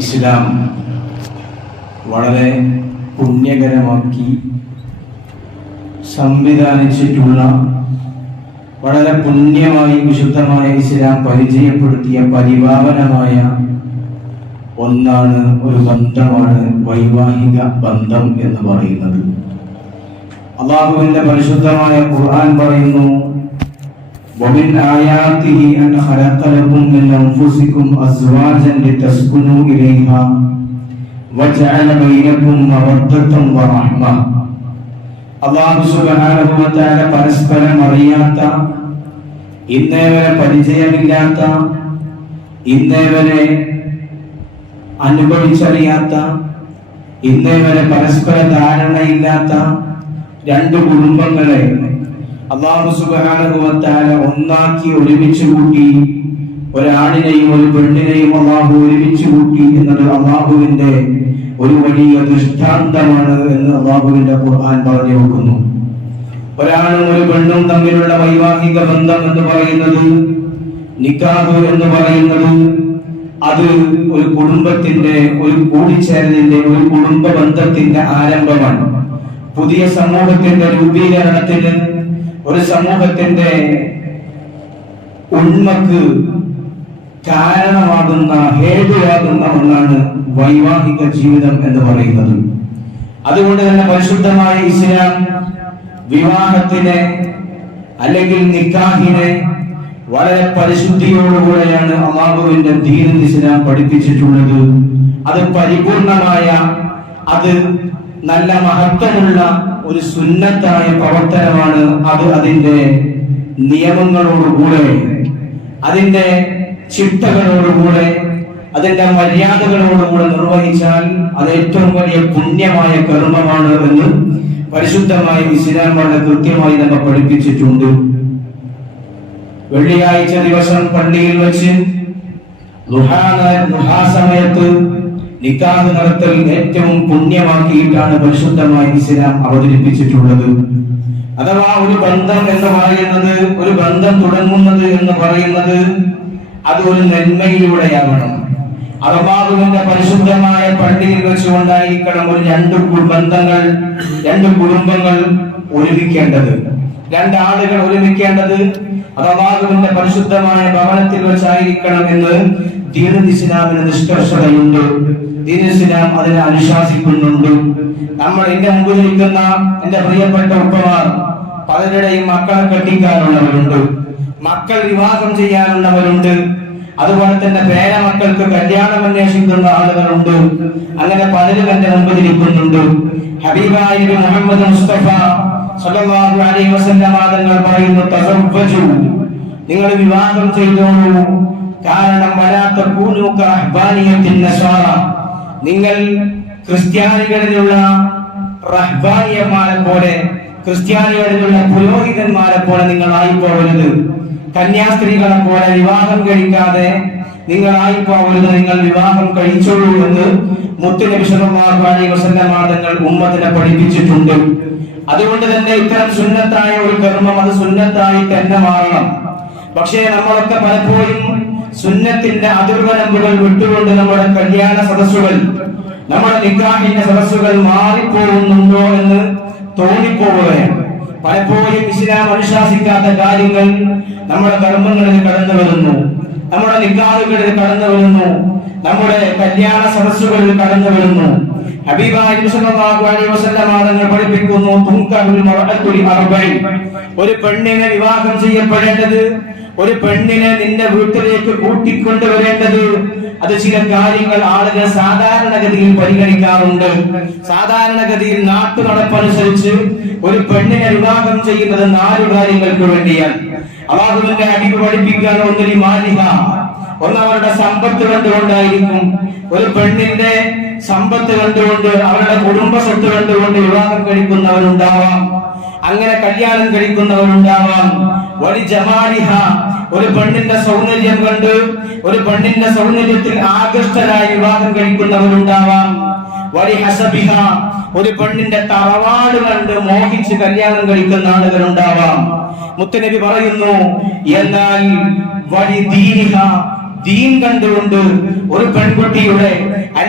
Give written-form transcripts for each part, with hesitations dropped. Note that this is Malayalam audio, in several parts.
ഇസ്ലാം വളരെ പുണ്യകരമാക്കി സംവിധാനിച്ചിട്ടുള്ള, വളരെ പുണ്യമായി വിശുദ്ധമായ ഇസ്ലാം പരിചയപ്പെടുത്തിയ പരിപാവനമായ ഒന്നാണ്, ഒരു ബന്ധമാണ് വൈവാഹിക ബന്ധം എന്ന് പറയുന്നത്. അല്ലാഹുവിന്റെ പരിശുദ്ധമായ ഖുർആൻ പറയുന്നു, وَمِنْ آيَاتِهِ أَنْ خَلَقَ لَكُم مِّنْ أَنفُسِكُمْ أَزْوَاجًا لِتَسْكُنُوا إِلَيْهَا وَجَعَلَ بَيْنَكُم مَّوَدَّةً وَرَحْمَةً. അല്ലാഹു സുബ്ഹാനഹു വ തആല പരസ്പരം അറിയാത്ത, ഇന്നേവരെ പരിചയമില്ലാത്ത, ഇന്നേവരെ അനുഭവിച്ചറിയാത്ത, ഇന്നേവരെ പരസ്പര ധാരണയില്ലാത്ത രണ്ട് കുടുംബങ്ങളെ അല്ലാഹു സുബ്ഹാനഹു വ തആല ഒന്നാക്കി ഒരുമിച്ച് കൂട്ടി. ഒരാണിനെയും ഒരു പെണ്ണിനെയും അല്ലാഹു ഒരുമിച്ച് കൂട്ടി എന്നത് അല്ലാഹുവിന്റെ ഒരു വലിയ ദൃഷ്ടാന്തമാണ് എന്ന് അല്ലാഹുവിന്റെ ഖുർആൻ പറഞ്ഞു വെക്കുന്നു. ഒരാണും ഒരു പെണ്ണും തമ്മിലുള്ള വൈവാഹിക ബന്ധം എന്ന് പറയുന്നത്, നിക്കാഹ് എന്ന് പറയുന്നത്, അത് ഒരു കുടുംബത്തിന്റെ, ഒരു കൂടിച്ചേരലിന്റെ, ഒരു കുടുംബ ബന്ധത്തിന്റെ ആരംഭമാണ്. പുതിയ സമൂഹത്തിന്റെ രൂപീകരണത്തിന്, ഒരു സമൂഹത്തിന്റെ ഉണ്മക്ക് കാരണമാകുന്ന, ഹേതുവാകുന്ന ഒന്നാണ് വൈവാഹിക ജീവിതം എന്ന് പറയുന്നത്. അതുകൊണ്ട് തന്നെ പരിശുദ്ധമായ ഇസ്ലാം വിവാഹത്തിനെ അല്ലെങ്കിൽ നിക്കാഹിനെ വളരെ പരിശുദ്ധിയോടുകൂടെയാണ് അല്ലാഹുവിന്റെ ദീൻ ഇസ്ലാം പഠിപ്പിച്ചിട്ടുള്ളത്. അത് പരിപൂർണമായ, അത് നല്ല മഹത്വമുള്ള ഒരു സുന്നത്തായ പ്രവർത്തനമാണ്. അത് അതിന്റെ നിയമങ്ങളോടുകൂടെ, അതിന്റെ ചിട്ടകളോടുകൂടെ, അതിന്റെ മര്യാദകളോടുകൂടെ നിർവഹിച്ചാൽ അത് ഏറ്റവും വലിയ പുണ്യമായ കർമ്മമാണ് എന്ന് പരിശുദ്ധമായ ഇസ്ലാം വളരെ കൃത്യമായി നമ്മെ പഠിപ്പിച്ചിട്ടുണ്ട്. വെള്ളിയാഴ്ച ദിവസം പള്ളിയിൽ വെച്ച് ദുഹാ സമയത്ത് നിക്കാഹ് നടത്തൽ ഏറ്റവും പുണ്യമാക്കിയിട്ടാണ് പരിശുദ്ധമായ ഇസ്ലാം അവതരിപ്പിച്ചിട്ടുള്ളത്. അഥവാ ഒരു ബന്ധം എന്ന് പറയുന്നത്, ഒരു ബന്ധം തുടങ്ങുന്നത് എന്ന് പറയുന്നത്, അത് ഒരു നന്മയിലൂടെയാകണം. അല്ലാഹുവിന്റെ പരിശുദ്ധമായ പള്ളിയിൽ വെച്ചുകൊണ്ടായിരിക്കണം ഒരു രണ്ട് കുടുംബങ്ങൾ ഒരുമിക്കേണ്ടത്, രണ്ടാളുകൾ ഒരുമിക്കേണ്ടത്. അല്ലാഹുവിന്റെ പരിശുദ്ധമായ ഭവനത്തിൽ വെച്ചായിരിക്കണം എന്ന് ദീനുൽ ഇസ്ലാമിന് നിഷ്കർഷതയുണ്ട്. ദീനുൽ ഇസ്ലാം അതിനെ അനുശാസിക്കുന്നുണ്ട്. നമ്മൾ എന്റെ മുമ്പിൽ ഇരിക്കുന്ന എന്റെ പ്രിയപ്പെട്ട ഉപ്പമാർ, പലരുടെയും മക്കളെ കെട്ടിക്കാനുള്ളവരുണ്ട്, മക്കൾ വിവാഹം ചെയ്യാനുള്ളവരുണ്ട്, അതുപോലെ തന്നെ പേരമക്കൾക്ക് കല്യാണം അന്വേഷിക്കുന്ന ആളുകളുണ്ട്. അങ്ങനെ പലരും എന്റെ മുമ്പിൽ ഇരിക്കുന്നുണ്ട്. ഹബീബായ മുഹമ്മദ് മുസ്തഫ സല്ലല്ലാഹു അലൈഹി വസല്ലം തങ്ങൾ പറയുന്നു, തസവ്വജു, നിങ്ങൾ വിവാഹം ചെയ്തോളൂ. കാരണം വലാ തകൂനു കഅഹ്ബാനിയത്തിൻ നസാറ, നിങ്ങൾ ക്രിസ്ത്യാനികളിലുള്ള റഹ്ബാനിയന്മാരെ പോലെ, ക്രിസ്ത്യാനികളിലുള്ള പുരോഹിതന്മാരെ പോലെ നിങ്ങൾ ആയിപ്പോകരുത്. കന്യാസ്ത്രീകളെ പോലെ വിവാഹം കഴിക്കാതെ നിങ്ങൾ ആയിപ്പോകരുത്, നിങ്ങൾ വിവാഹം കഴിച്ചോളൂ എന്ന് മുത്തുനബി സല്ലല്ലാഹു അലൈഹി വസല്ലം തങ്ങൾ ഉമ്മത്തിനെ പഠിപ്പിച്ചിട്ടുണ്ട്. അതുകൊണ്ട് തന്നെ ഇത്തരം സുന്നത്തായ ഒരു കർമ്മം അത് സുന്നത്തായി തന്നെ മാറണം. പക്ഷേ നമ്മളൊക്കെ പലപ്പോഴും സുന്നത്തിന്റെ അതിർവരമ്പുകൾ വിട്ടുകൊണ്ട് നമ്മുടെ കല്യാണ സദസ്സുകൾ, നമ്മുടെ നിക്കാഹിന്റെ സദസ്സുകൾ മാറിപ്പോകുന്നുണ്ടോ എന്ന് തോന്നിപ്പോവുകയാണ്. പലപ്പോഴും ഇസ്ലാം അനുശാസിക്കാത്ത കാര്യങ്ങൾ നമ്മുടെ കർമ്മങ്ങളിൽ കടന്നു വരുന്നു, നമ്മുടെ നിക്കാഹുകളിൽ കടന്നു വരുന്നു, നമ്മുടെ കല്യാണ സദസ്സുകളിൽ കടന്നു വരുന്നു. ഹബീബായ നബി സല്ലല്ലാഹു അലൈഹി വസല്ലം തങ്ങൾ പഠിപ്പിക്കുന്നു, തുൻകഹുൽ മർഅതു ലിഅർബഇൻ, ഒരു പെണ്ണിനെ വിവാഹം ചെയ്യപ്പെടേണ്ടത്, ഒരു പെണ്ണിനെ നിന്റെ വീട്ടിലേക്ക് കൂട്ടിക്കൊണ്ടുവരേണ്ടത്, അത് ചില കാര്യങ്ങൾ ആളുകൾ സാധാരണഗതിയിൽ പരിഗണിക്കാറുണ്ട്. സാധാരണഗതിയിൽ നാട്ടു നടപ്പനുസരിച്ച് ഒരു പെണ്ണിനെ വിവാഹം ചെയ്യുന്നത് 4 കാര്യങ്ങൾക്ക് വേണ്ടിയാണ്. അല്ലാഹുവിന്റെ ഹബീബ് പഠിപ്പിക്കാൻ ഒന്നിരി മാലിഹ, ഒന്നവരുടെ സമ്പത്ത് കണ്ടുകൊണ്ടായിരിക്കും. ഒരു പെണ്ണിന്റെ സമ്പത്ത് കണ്ടുകൊണ്ട്, അവരുടെ കുടുംബ സ്വത്ത് കണ്ടുകൊണ്ട് വിവാഹം കഴിക്കുന്നവരുണ്ടാവാം, അങ്ങനെ കല്യാണം കഴിക്കുന്നവരുണ്ടാവാം. വലി ജമാലിഹ, ഒരു പെണ്ണിന്റെ സൗന്ദര്യം കണ്ട്, ഒരു പെണ്ണിന്റെ സൗന്ദര്യത്തിൽ ആകൃഷ്ടരായി വിവാഹം കഴിക്കുന്നവരുണ്ടാവാം. വലി ഹസബിഹ, ഒരു പെണ്ണിന്റെ തറവാട് കണ്ട് മോഹിച്ച് കല്യാണം കഴിക്കുന്ന ആളുകളുണ്ടാവാം. മുത്തുനബി പറയുന്നു, എന്നാൽ വലി ദീനിഹ, ദീൻ കണ്ടുകൊണ്ട് ഒരു പെൺകുട്ടിയുടെ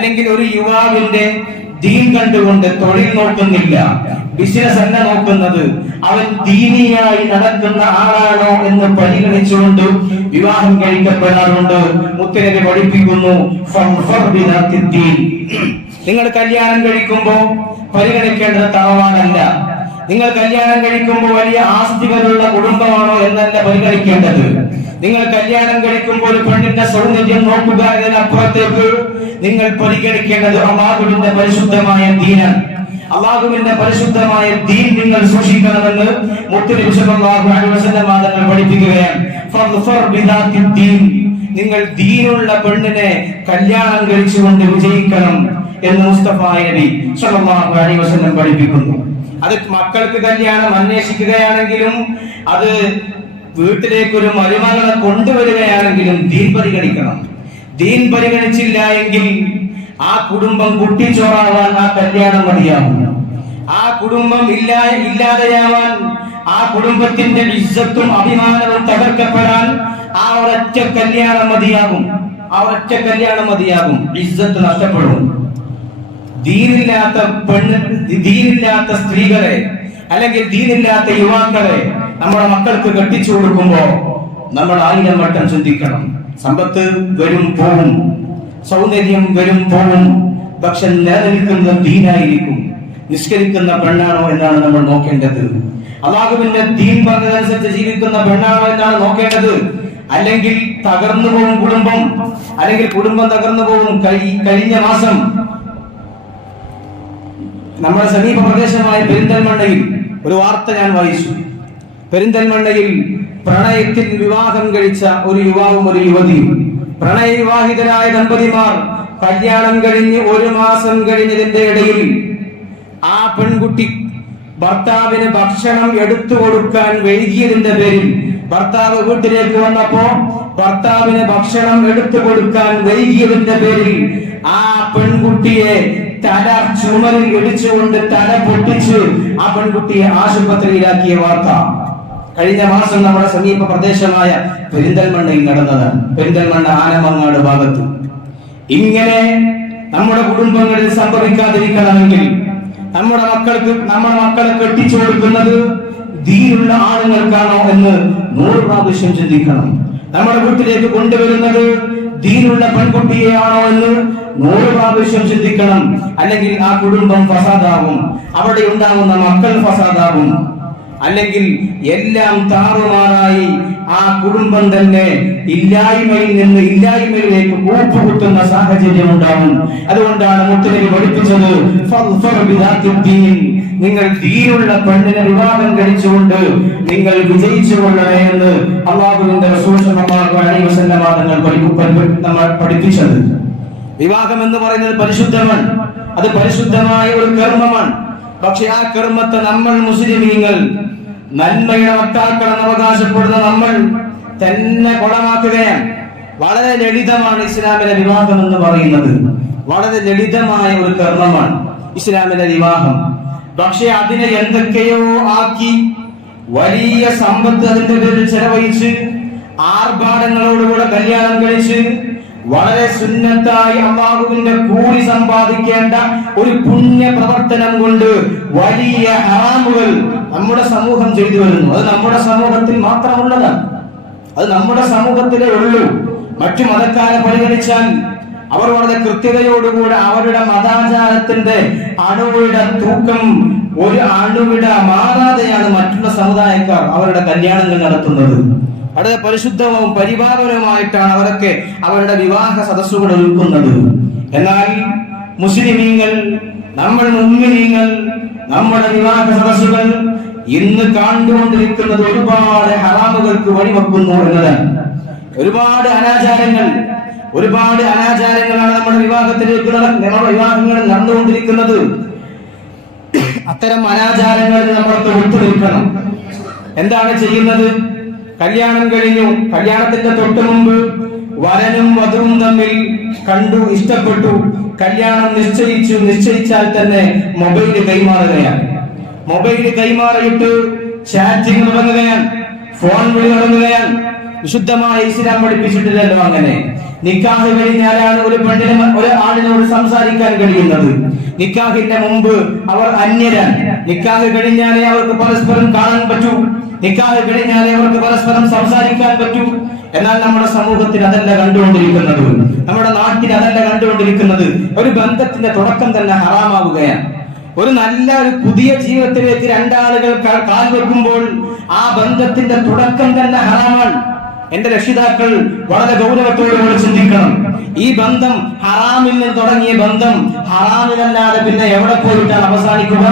അല്ലെങ്കിൽ ഒരു യുവാവിന്റെ ദീൻ കണ്ടുകൊണ്ട് തൊഴിൽ നോക്കുന്നില്ല, ബിസിനസ് അല്ല നോക്കുന്നത്, അവൻ ദീനിയായി നടക്കുന്ന ആളാണോ എന്ന് പരിഗണിച്ചുകൊണ്ട് വിവാഹം കഴിക്കപ്പെടാറുണ്ട്. മുത്തനബി പഠിപ്പിക്കുന്നു, നിങ്ങൾ കല്യാണം കഴിക്കുമ്പോൾ പരിഗണിക്കേണ്ടത് തറവാടല്ല, നിങ്ങൾ കല്യാണം കഴിക്കുമ്പോൾ വലിയ ആസ്തികളുള്ള കുടുംബമാണോ എന്നല്ല പരിഗണിക്കേണ്ടത്. നിങ്ങൾ കല്യാണം കഴിക്കുമ്പോൾ ഒരു പെണ്ണിന്റെ സൗന്ദര്യം നോക്കുക എന്നതിനപ്പുറത്തേക്ക് നിങ്ങൾ പരിഗണിക്കേണ്ടത് അല്ലാഹുവിന്റെ പരിശുദ്ധമായ ദീനാണ്. അല്ലാഹുവിന്റെ പരിശുദ്ധമായ ദീൻ നിങ്ങൾ സൂക്ഷിക്കണമെന്ന് മുത്തുനബി സല്ലല്ലാഹു അലൈഹി വസല്ലം തങ്ങൾ പഠിപ്പിക്കുകയാണ്. ഫദ്ഫർ ബിദാത്തി ദീൻ, നിങ്ങൾ ദീനുള്ള പെണ്ണിനെ കല്യാണം കഴിച്ചുകൊണ്ട് വിജയിക്കണം എന്ന് മുസ്തഫ നബി സല്ലല്ലാഹു അലൈഹി വസല്ലം പഠിപ്പിക്കുന്നു. അത് മക്കൾക്ക് കല്യാണം അന്വേഷിക്കുകയാണെങ്കിലും അത് വീട്ടിലേക്ക് ഒരു മരുമകളെ കൊണ്ടുവരികയാണെങ്കിലും ദീൻ പരിഗണിക്കണം. ദീൻ പരിഗണിച്ചില്ല എങ്കിൽ ആ കുടുംബം കുട്ടിച്ചോറാവാൻ ആ കല്യാണം മതിയാവും. ആ കുടുംബം ഇല്ലാതെയാവാൻ, ആ കുടുംബത്തിന്റെ ഇസ്സത്തും അഭിമാനവും തകർക്കപ്പെടാൻ ആ ഒരൊറ്റ കല്യാണം മതിയാകും. ആ ഒരൊറ്റ കല്യാണം മതിയാകും. ഇസ്സത്ത് നഷ്ടപ്പെടും. ദീനില്ലാത്ത സ്ത്രീകളെ അല്ലെങ്കിൽ ദീനില്ലാത്ത യുവാക്കളെ നമ്മുടെ മക്കൾക്ക് കെട്ടിച്ചു കൊടുക്കുമ്പോ നമ്മൾ 1000 വട്ടം ചിന്തിക്കണം. സമ്പത്ത് വരും പോവും, സൗന്ദര്യം വരും പോവും, പക്ഷെ നിലനിൽക്കുന്ന ദീനായിരിക്കും. നിഷ്കരിക്കുന്ന പെണ്ണാണോ എന്നാണ് നമ്മൾ നോക്കേണ്ടത്. അല്ലാഹുവിന്റെ ദീൻ പറഞ്ഞതനുസരിച്ച് ജീവിക്കുന്ന പെണ്ണാണോ എന്നാണ് നോക്കേണ്ടത്. അല്ലെങ്കിൽ തകർന്നു പോകും കുടുംബം, അല്ലെങ്കിൽ കുടുംബം തകർന്നു പോകും. കഴിഞ്ഞ മാസം നമ്മുടെ സമീപ പ്രദേശമായ പെരിന്തൽമണ്ണയിൽ ഒരു വാർത്ത ഞാൻ വായിച്ചു. പെരിന്തൽമണ്ണയിൽ പ്രണയത്തിൽ വിവാഹം കഴിച്ച ഒരു യുവാവും ഒരു യുവതിയും, പ്രണയ വിവാഹിതരായ ദമ്പതിമാർ കല്യാണം കഴിഞ്ഞ് 1 മാസം കഴിഞ്ഞതിന്റെ ഇടയിൽ ആ പെൺകുട്ടി ഭർത്താവിന് ഭക്ഷണം എടുത്തു കൊടുക്കാൻ വൈകിയതിന്റെ പേരിൽ, ഭർത്താവ് വീട്ടിലേക്ക് വന്നപ്പോ ഭർത്താവിന് ഭക്ഷണം എടുത്തു കൊടുക്കാൻ വൈകിയതിന്റെ പേരിൽ ആ പെൺകുട്ടിയെ തല ചുമരിൽ ഇടിച്ചുകൊണ്ട് തല പൊട്ടിച്ച് ആ പെൺകുട്ടിയെ ആശുപത്രിയിലാക്കിയ വാർത്ത കഴിഞ്ഞ മാസം നമ്മുടെ സമീപ പ്രദേശമായ പെരിന്തൽമണ്ണയിൽ നടന്നതാണ്. പെരിന്തൽമണ്ണ ആനമങ്ങാട് ഭാഗത്ത്. ഇങ്ങനെ നമ്മുടെ കുടുംബങ്ങളിൽ സംഭവിക്കാതിരിക്കണമെങ്കിൽ നമ്മുടെ മക്കളെ കെട്ടിച്ചു കൊടുക്കുന്നത് ദീനുള്ള ആളുകൾക്കാണോ എന്ന് 100 പ്രാവശ്യം ചിന്തിക്കണം. നമ്മുടെ വീട്ടിലേക്ക് കൊണ്ടുവരുന്നത് ദീനുള്ള പെൺകുട്ടിയെയാണോ എന്ന് 100 പ്രാവശ്യം ചിന്തിക്കണം. അല്ലെങ്കിൽ ആ കുടുംബം ഫസാദാവും, അവിടെ ഉണ്ടാകുന്ന മക്കൾ ഫസാദാവും. അല്ലെങ്കിൽ എല്ലാം താറുമാറായി ആ കുടുംബം തന്നെ ഇല്ലായ്മയിൽ നിന്ന് ഇല്ലായ്മയിലേക്ക് കൂപ്പുകുത്തുന്ന സാഹചര്യം ഉണ്ടാകും. അതുകൊണ്ടാണ് മുത്തുനബി പഠിപ്പിച്ചത്, നിങ്ങൾ ദീനുള്ള പെണ്ണിനെ വിവാഹം കഴിച്ചുകൊണ്ട് നിങ്ങൾ വിജയിച്ചു കൊള്ളണേ എന്ന് അല്ലാഹുവിന്റെ റസൂൽ സല്ലല്ലാഹു അലൈഹി വസല്ലം നമ്മൾ പഠിപ്പിച്ചത്. വിവാഹം എന്ന് പറയുന്നത് പരിശുദ്ധമാണ്. അത് പരിശുദ്ധമായ ഒരു കർമ്മമാണ്. പക്ഷെ ആ കർമ്മത്തെ നമ്മൾ മുസ്ലിമീങ്ങൾ നന്മയുടെ വക്താക്കളെന്ന് അവകാശപ്പെടുന്ന നമ്മൾ തന്നെ കുളമാക്കുകയാണ്. വളരെ ലളിതമാണ് ഇസ്ലാമിലെ വിവാഹം എന്ന് പറയുന്നത്. വളരെ ലളിതമായ ഒരു കർമ്മമാണ് ഇസ്ലാമിലെ വിവാഹം. പക്ഷെ അതിനെ എന്തൊക്കെയോ ആക്കി വലിയ സമ്പത്ത് അതിന്റെ പേരിൽ ചെലവഴിച്ച് ആർഭാടങ്ങളോടുകൂടെ കല്യാണം കഴിച്ച് വളരെ സുന്നത്തായി അല്ലാഹുവിന്റെ കൂലി സമ്പാദിക്കേണ്ട ഒരു പുണ്യ പ്രവർത്തനം കൊണ്ട് വലിയ ഹറാമുകൾ നമ്മുടെ സമൂഹം ചെയ്തു വരുന്നു. അത് നമ്മുടെ സമൂഹത്തിൽ മാത്രമുള്ളതാണ്. അത് നമ്മുടെ സമൂഹത്തിലേ ഉള്ളൂ. മറ്റു മതക്കാരെ പരിഗണിച്ചാൽ അവർ വളരെ കൃത്യതയോടുകൂടെ അവരുടെ മതാചാരത്തിന്റെ അണുവിട തൂക്കം ഒരു അണുവിട മാറാതെയാണ് മറ്റുള്ള സമുദായക്കാർ അവരുടെ കല്യാണങ്ങൾ നടത്തുന്നത്. വളരെ പരിശുദ്ധവും പരിപാലനവുമായിട്ടാണ് അവരൊക്കെ അവരുടെ വിവാഹ സദസ്സുകൾ ഒരുക്കുന്നത്. എന്നാൽ മുസ്ലിമീങ്ങൾ, നമ്മൾ മുഅ്മിനീങ്ങൾ, നമ്മുടെ വിവാഹ സദസ്സുകൾ ഇന്ന് കണ്ടുകൊണ്ടിരിക്കുന്നത് ഒരുപാട് ഹറാമുകൾക്ക് വഴിവെക്കുന്നു എന്നതാണ്. ഒരുപാട് അനാചാരങ്ങളാണ് നമ്മുടെ വിവാഹത്തിലേക്ക് നമ്മുടെ വിവാഹങ്ങൾ നടന്നുകൊണ്ടിരിക്കുന്നത്. അത്തരം അനാചാരങ്ങളിൽ നമ്മളൊക്കെ വിട്ടുനിൽക്കണം. എന്താണ് ചെയ്യുന്നത്? കല്യാണം കഴിഞ്ഞു, കല്യാണത്തിന്റെ തൊട്ട് മുമ്പ് വരനും വധുവും തമ്മിൽ കണ്ടു, ഇഷ്ടപ്പെട്ടു, കല്യാണം നിശ്ചയിച്ചാൽ തന്നെ മൊബൈല് കൈമാറുകയാണ്. മൊബൈല് കൈമാറിയിട്ട് ചാറ്റിംഗ് തുടങ്ങുകയാണ്, ഫോൺ വിളി തുടങ്ങുകയാണ്. വിശുദ്ധമായ ഇസ്ലാം പഠിപ്പിച്ചിട്ടില്ലല്ലോ അങ്ങനെ. നിക്കാഹ് കഴിഞ്ഞാലാണ് ഒരു പെണ്ണിന് ഒരു ആണിനോട് സംസാരിക്കാൻ കഴിയുന്നത്. നിക്കാഹിന്റെ മുമ്പ് അവർ അന്യരാണ്. നിക്കാഹ് കഴിഞ്ഞാലേ അവർക്ക് പരസ്പരം കാണാൻ പറ്റൂ. നിക്കാഹ് കഴിഞ്ഞാലേ അവർക്ക് പരസ്പരം സംസാരിക്കാൻ പറ്റൂ. എന്നാൽ നമ്മുടെ സമൂഹത്തിൽ അതല്ല കണ്ടുകൊണ്ടിരിക്കുന്നത്, നമ്മുടെ നാട്ടിൽ അതല്ല കണ്ടുകൊണ്ടിരിക്കുന്നത്. ഒരു ബന്ധത്തിന്റെ തുടക്കം തന്നെ ഹറാമാവുകയാണ്. ഒരു നല്ല ഒരു പുതിയ ജീവിതത്തിലേക്ക് രണ്ടാളുകൾ കാൽ വെക്കുമ്പോൾ ആ ബന്ധത്തിന്റെ തുടക്കം തന്നെ ഹറാമാണ്. എന്റെ രക്ഷിതാക്കൾ വളരെ ഗൗരവത്തോടുകൂടി ചിന്തിക്കണം. ഈ ബന്ധം ഹറാമിൽ നിന്ന് തുടങ്ങിയ ബന്ധം ഹറാമിലല്ലാതെ പിന്നെ എവിടെ പോയിട്ടാണ് അവസാനിക്കുക?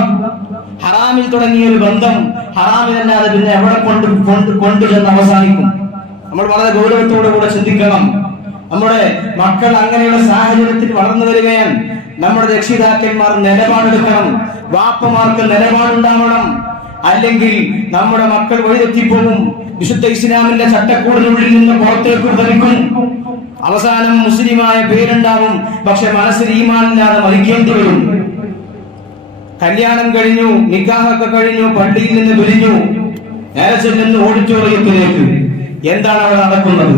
ഹറാമിൽ തുടങ്ങിയ ഒരു ബന്ധം ഹറാമിലല്ലാതെ പിന്നെ എവിടെ കൊണ്ടുചെന്ന് അവസാനിക്കും? നമ്മൾ വളരെ ഗൗരവത്തോടുകൂടെ ചിന്തിക്കണം. നമ്മുടെ മക്കൾ അങ്ങനെയുള്ള സാഹചര്യത്തിൽ വളർന്നു വരികയാണ്. നമ്മുടെ രക്ഷിതാക്കന്മാർ നിലപാടെടുക്കണം. വാപ്പമാർക്ക് നിലപാടുണ്ടാവണം. അല്ലെങ്കിൽ നമ്മുടെ മക്കൾ വഴിതെറ്റിപ്പോകും. വിശുദ്ധ ഇസ്ലാമിന്റെ ചട്ടക്കൂടിനുള്ളിൽ നിന്ന് പുറത്തേക്ക് ധരിക്കും. അവസാനം മുസ്ലിമായ പേരുണ്ടാവും, പക്ഷെ മനസ്സിൽ ഈമാനില്ലാതെ മരിക്കേണ്ടി വരും. കല്യാണം കഴിഞ്ഞു, നിക്കാഹൊക്കെ കഴിഞ്ഞു, പള്ളിയിൽ നിന്ന് പിരിഞ്ഞു, നേരെ ചെല്ലുന്നു ഓഡിറ്റോറിയത്തിലേക്ക്. എന്താണ് അവിടെ നടക്കുന്നത്?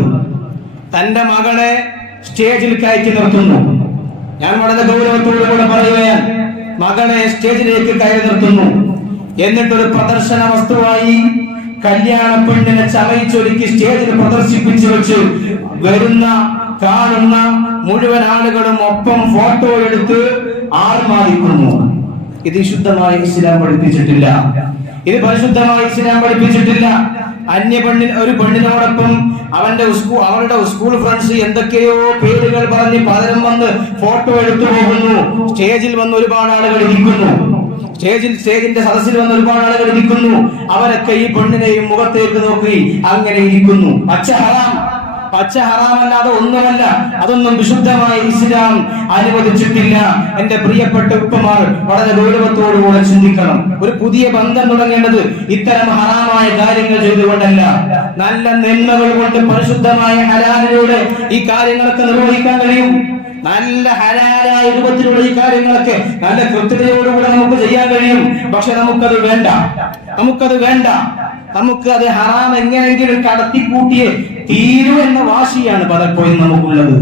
തന്റെ മകളെ സ്റ്റേജിൽ കയറ്റി നിർത്തുന്നു. ഞാൻ വളരെ ഗൗരവത്തോടുകൂടെ പറയുകയാണ്. മകളെ സ്റ്റേജിലേക്ക് കയറി നിർത്തുന്നു. എന്നിട്ടൊരു പ്രദർശന വസ്തുവായി കല്യാണ പെണ്ണിനെ ചമയിച്ചൊരുക്കി സ്റ്റേജിൽ പ്രദർശിപ്പിച്ചു വെച്ച് വരുന്ന കാണുന്ന മുഴുവൻ ആളുകളും ഒപ്പം ഫോട്ടോ എടുത്ത് ആർമാദിക്കുന്നു. ഇത് ശുദ്ധമായ ഇസ്ലാം പഠിപ്പിച്ചിട്ടില്ല. ഇത് പരിശുദ്ധമായ ഇസ്ലാം പഠിപ്പിച്ചിട്ടില്ല. ഒരു പെണ്ണിനോടൊപ്പം അവരുടെ സ്കൂൾ ഫ്രണ്ട്സ് എന്തൊക്കെയോ പേരുകൾ പറഞ്ഞ് പലരും വന്ന് ഫോട്ടോ എടുത്തു പോകുന്നു. സ്റ്റേജിൽ വന്ന് ഒരുപാട് ആളുകൾ ഇരിക്കുന്നു. സ്റ്റേജിന്റെ സദസ്സിൽ വന്ന് ഒരുപാട് ആളുകൾ ഇരിക്കുന്നു. അവരൊക്കെ ഈ പെണ്ണിനെയും മുഖത്തേക്ക് നോക്കി അങ്ങനെ ഇരിക്കുന്നു. പച്ച ഹറാമല്ലാതെ ഒന്നുമല്ല. അതൊന്നും വിശുദ്ധമായ ഇസ്ലാം അനുവദിച്ചിട്ടില്ല. എന്റെ പ്രിയപ്പെട്ട ഉപ്പമാർ വളരെ ഗൗരവത്തോടുകൂടെ ചിന്തിക്കണം. ഒരു പുതിയ ബന്ധം തുടങ്ങേണ്ടത് ഇത്തരം ഹറാമായ കാര്യങ്ങൾ ചെയ്തുകൊണ്ടല്ല, നല്ല നന്മകൾ കൊണ്ട് പരിശുദ്ധമായ ഹലാലിലൂടെ ഈ കാര്യങ്ങളൊക്കെ നിർവഹിക്കാൻ കഴിയും. നല്ല ഹലാലായ രൂപത്തിലുള്ള ഈ കാര്യങ്ങളൊക്കെ നല്ല കൃത്യതയോടുകൂടെ നമുക്ക് ചെയ്യാൻ കഴിയും. പക്ഷെ നമുക്കത് വേണ്ട. നമുക്ക് അത് ഹറാം എങ്ങനെയെങ്കിലും കടത്തിക്കൂട്ടിയേ തീരൂ എന്ന വാശിയാണ് പലപ്പോഴും നമുക്കുള്ളത്.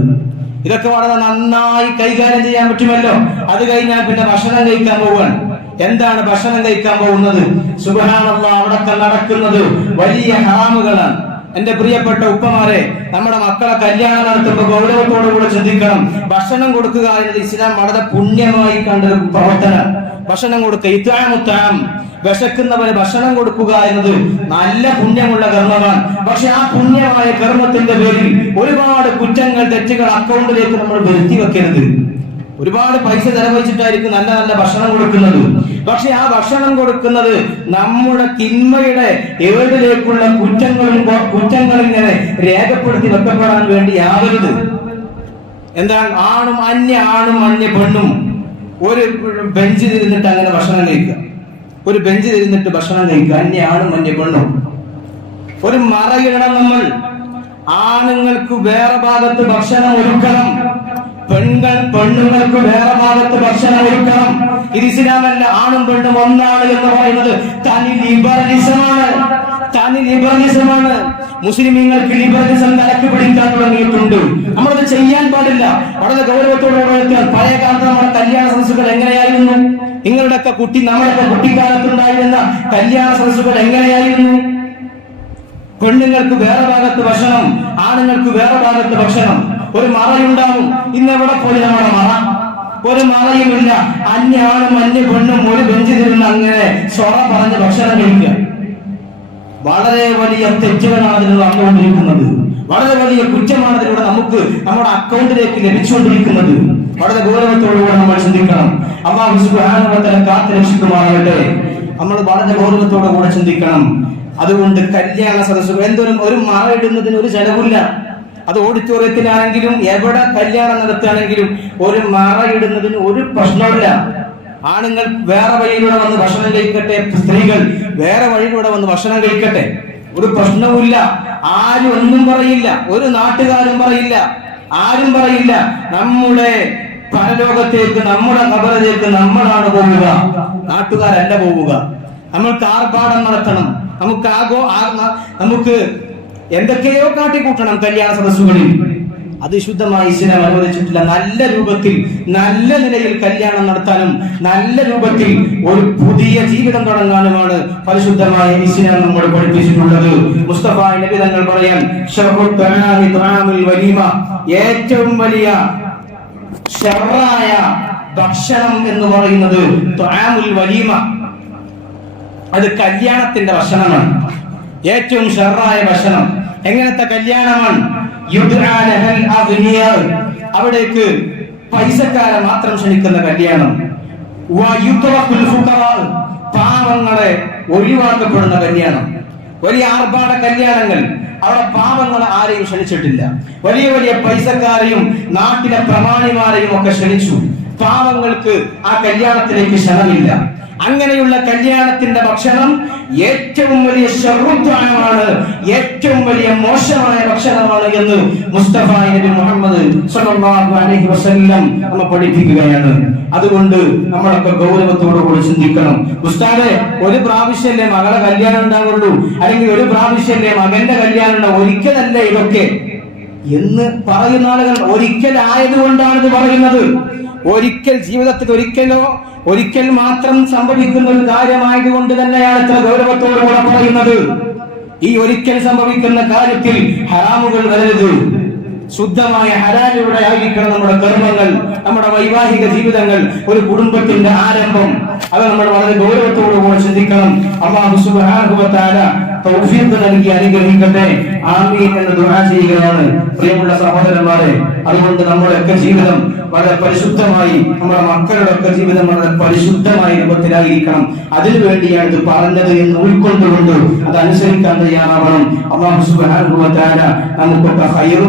ഇതൊക്കെ വളരെ നന്നായി കൈകാര്യം ചെയ്യാൻ പറ്റുമല്ലോ. അത് കഴിഞ്ഞാൽ പിന്നെ ഭക്ഷണം കഴിക്കാൻ പോവാൻ. എന്താണ് ഭക്ഷണം കഴിക്കാൻ പോകുന്നത്? സുബ്ഹാനല്ലാഹ്, അവിടൊക്കെ നടക്കുന്നത് വലിയ ഹറാമുകളാണ്. എന്റെ പ്രിയപ്പെട്ട ഉപ്പമാരെ, നമ്മുടെ മക്കളെ കല്യാണം നടത്തുമ്പോൾ ഗൗരവത്തോടുകൂടെ ചിന്തിക്കണം. ഭക്ഷണം കൊടുക്കുക എന്നത് ഇസ്ലാം വളരെ പുണ്യമായി കണ്ടൊരു പ്രവർത്തനം. ഭക്ഷണം കൊടുക്കുക, ഇത്ആമുത്താം, വിശക്കുന്നവന് ഭക്ഷണം കൊടുക്കുക എന്നത് നല്ല പുണ്യമുള്ള കർമ്മമാണ്. പക്ഷെ ആ പുണ്യമായ കർമ്മത്തിന്റെ പേരിൽ ഒരുപാട് കുറ്റങ്ങൾ, തെറ്റുകൾ അക്കൗണ്ടിലേക്ക് നമ്മൾ വരുത്തി വെക്കരുത്. ഒരുപാട് പൈസ ചെലവഴിച്ചിട്ടായിരിക്കും നല്ല നല്ല ഭക്ഷണം കൊടുക്കുന്നത്. പക്ഷെ ആ ഭക്ഷണം കൊടുക്കുന്നത് നമ്മുടെ തിന്മയുടെ ഏടിലേക്കുള്ള കുറ്റങ്ങൾ ഇങ്ങനെ രേഖപ്പെടുത്തി വെക്കപ്പെടാൻ വേണ്ടി ആവരുത്. എന്താണ്? ആണും അന്യ പെണ്ണും ഒരു ബെഞ്ചിൽ ഇരുന്നിട്ട് അങ്ങനെ ഭക്ഷണം കഴിക്കുക. ഒരു ബെഞ്ചിൽ ഇരുന്നിട്ട് ഭക്ഷണം കഴിക്കുക. അന്യ ആണും അന്യ പെണ്ണും. ഒരു മറയിടണം നമ്മൾ. ആണുങ്ങൾക്ക് വേറെ ഭാഗത്ത് ഭക്ഷണം ഒരുക്കണം, പെണ്ണുങ്ങൾക്ക് വേറെ ഭാഗത്ത് ഭക്ഷണം ഒരുക്കണം. ഇത് ഇസ്ലാമല്ല. ആണും പെണ്ണും ഒന്നാണ് എന്ന് പറയുന്നത് തനി ലിബറലിസമാണ്. മുസ്ലിമീങ്ങൾക്ക് ലിബറലിസം തലക്ക് പിടിക്കാൻ തുടങ്ങിയിട്ടുണ്ട്. നമ്മളത് ചെയ്യാൻ പാടില്ല. വളരെ ഗൗരവത്തോടെ പഴയ കാലത്ത് നമ്മുടെ കല്യാണ സദസ്സുകൾ എങ്ങനെയായിരുന്നു? നിങ്ങളുടെയൊക്കെ നമ്മുടെയൊക്കെ കുട്ടിക്കാലത്തുണ്ടായിരുന്ന കല്യാണ സദസ്സുകൾ എങ്ങനെയായിരുന്നു? പെണ്ണുങ്ങൾക്ക് വേറെ ഭാഗത്ത് ഭക്ഷണം, ആണുങ്ങൾക്ക് വേറെ ഭാഗത്ത് ഭക്ഷണം. ഒരു മറയുണ്ടാവും. ഇന്ന് എവിടെ പോയി നമ്മുടെ മറ? ഒരു മറയുമില്ല. അന്യ ആണും അന്യ പെണ്ണും ഒരു ബെഞ്ചിൽ ഇരുന്ന് അങ്ങനെ സ്വറ പറഞ്ഞ് ഭക്ഷണം കഴിക്കുക. വളരെ വലിയ തെറ്റുകളാണ് അതിൽ നടന്നുകൊണ്ടിരിക്കുന്നത്. വളരെ വലിയ കുറ്റമാണ് അതിലൂടെ നമുക്ക് നമ്മുടെ അക്കൗണ്ടിലേക്ക് ലഭിച്ചുകൊണ്ടിരിക്കുന്നത്. വളരെ ഗൗരവത്തോടുകൂടെ നമ്മൾ ചിന്തിക്കണം. അല്ലാഹു സുബ്ഹാനഹു വ തആല കാത്ത് രക്ഷിക്കുമാറാകട്ടെ. നമ്മൾ വളരെ ഗൗരവത്തോടുകൂടെ ചിന്തിക്കണം. അതുകൊണ്ട് കല്യാണ സദസ്സുകൾ ഒരു മറ ഇടുന്നതിന് ഒരു ചെലവില്ല. അത് ഓഡിറ്റോറിയത്തിലാണെങ്കിലും എവിടെ കല്യാണം നടത്തുകയാണെങ്കിലും ഒരു മറ ഇടുന്നതിന് ഒരു പ്രശ്നമില്ല. ആണുങ്ങൾ വേറെ വഴിയിലൂടെ വന്ന് ഭക്ഷണം കഴിക്കട്ടെ, സ്ത്രീകൾ വേറെ വഴിയിലൂടെ വന്ന് ഭക്ഷണം കഴിക്കട്ടെ, ഒരു പ്രശ്നവുമില്ല. ആരും ഒന്നും പറയില്ല. ഒരു നാട്ടുകാരും പറയില്ല, ആരും പറയില്ല. നമ്മുടെ പരലോകത്തേക്ക്, നമ്മുടെ ഖബറിലേക്ക് നമ്മളാണ് പോവുക, നാട്ടുകാരല്ല പോവുക. നമ്മൾക്ക് ആർഭാടം നടത്തണം, നമുക്ക് എന്തൊക്കെയോ കാട്ടിക്കൂട്ടണം കല്യാണ സദസ്സുകളിൽ. അത് ശുദ്ധമായി ഇസ്ലാം അനുവദിച്ചിട്ടില്ല. നല്ല രൂപത്തിൽ നല്ല നിലയിൽ കല്യാണം നടത്താനും നല്ല രൂപത്തിൽ ഒരു പുതിയ ജീവിതം തുടങ്ങാനുമാണ് പരിശുദ്ധമായ ഇസ്ലാം നമ്മോട് പഠിപ്പിച്ചിട്ടുള്ളത്. മുസ്തഫ നബി തങ്ങൾ പറയാൻ, ഏറ്റവും വലിയ ശർറായ ഭക്ഷണം എന്ന് പറയുന്നത് തുആമുൽ വലീമ, അത് കല്യാണത്തിന്റെ ഭക്ഷണമാണ്. ഏറ്റവും ശർറായ ഭക്ഷണം എങ്ങനത്തെ കല്യാണമാണ്? അവിടേക്ക് പൈസക്കാരെ മാത്രം ക്ഷണിക്കുന്ന കല്യാണം. പാവങ്ങളെ ഒഴിവാക്കപ്പെടുന്ന കല്യാണം. വലിയ ആർഭാട കല്യാണങ്ങൾ, അവിടെ പാവങ്ങളെ ആരെയും ക്ഷണിച്ചിട്ടില്ല. വലിയ വലിയ പൈസക്കാരെയും നാട്ടിലെ പ്രമാണിമാരെയും ഒക്കെ ക്ഷണിച്ചു. പാവങ്ങൾക്ക് ആ കല്യാണത്തിലേക്ക് ക്ഷണമില്ല. അങ്ങനെയുള്ള കല്യാണത്തിന്റെ ഭക്ഷണം ഏറ്റവും വലിയ ശർറുദ്ധാനമാണ്, ഏറ്റവും വലിയ മോശമായ ഭക്ഷണമാണ് എന്ന് മുസ്തഫ നബി മുഹമ്മദ് സ്വല്ലല്ലാഹു അലൈഹി വസല്ലം നമ്മെ പഠിപ്പിക്കുകയാണ്. അതുകൊണ്ട് നമ്മളൊക്കെ ഗൗരവത്തോടു കൂടി ചിന്തിക്കണം. ഉസ്താദേ, ഒരു പ്രാവശ്യമല്ലേ മകളെ കല്യാണം ഉണ്ടാവുള്ളൂ, അല്ലെങ്കിൽ ഒരു പ്രാവശ്യമല്ലേ മകന്റെ കല്യാണം ഉണ്ടാവും, ഒരിക്കലല്ലേ ഇതൊക്കെ എന്ന് പറയുന്ന ആളുകൾ ഒരിക്കലായതുകൊണ്ടാണ് ഇത് പറയുന്നത്. ഒരിക്കൽ ജീവിതത്തിൽ ഒരിക്കൽ മാത്രം സംഭവിക്കുന്ന ഒരു കാര്യമായതുകൊണ്ട് തന്നെയാണ് ഇത്ര ഗൗരവത്തോടുകൂടെ പറയുന്നത്. ഈ ഒരിക്കൽ സംഭവിക്കുന്ന കാര്യത്തിൽ ഹറാമുകൾ വരരുത്. ശുദ്ധമായ ഹലാലിലൂടെ ആയിരിക്കണം നമ്മുടെ കർമ്മങ്ങൾ, നമ്മുടെ വൈവാഹിക ജീവിതങ്ങൾ, ഒരു കുടുംബത്തിന്റെ ആരംഭം. അത് നമ്മൾ വളരെ ഗൗരവത്തോടുകൂടെ ചിന്തിക്കണം. അല്ലാഹു സുബ്ഹാനഹു വ തആല തൗഫീഖ് നൽകി അനുഗ്രഹിക്കട്ടെ. ആമീൻ എന്ന് ദുആ ചെയ്യുകയാണ് പ്രിയമുള്ള സഹോദരന്മാരെ. അതുകൊണ്ട് നമ്മുടെയൊക്കെ ജീവിതം വളരെ പരിശുദ്ധമായി, നമ്മുടെ മക്കളുടെ ഒക്കെ ജീവിതം വളരെ പരിശുദ്ധമായ രൂപത്തിലായിരിക്കണം. അതിനു വേണ്ടിയാണ് ഇത് പറഞ്ഞത് എന്ന് ഉൾക്കൊണ്ടുകൊണ്ട് അത് അനുസരിക്കാൻ തയ്യാറാവണം. അല്ലാഹു സുബ്ഹാനഹു വ തആല നമുക്കൊക്കെ ഖൈർ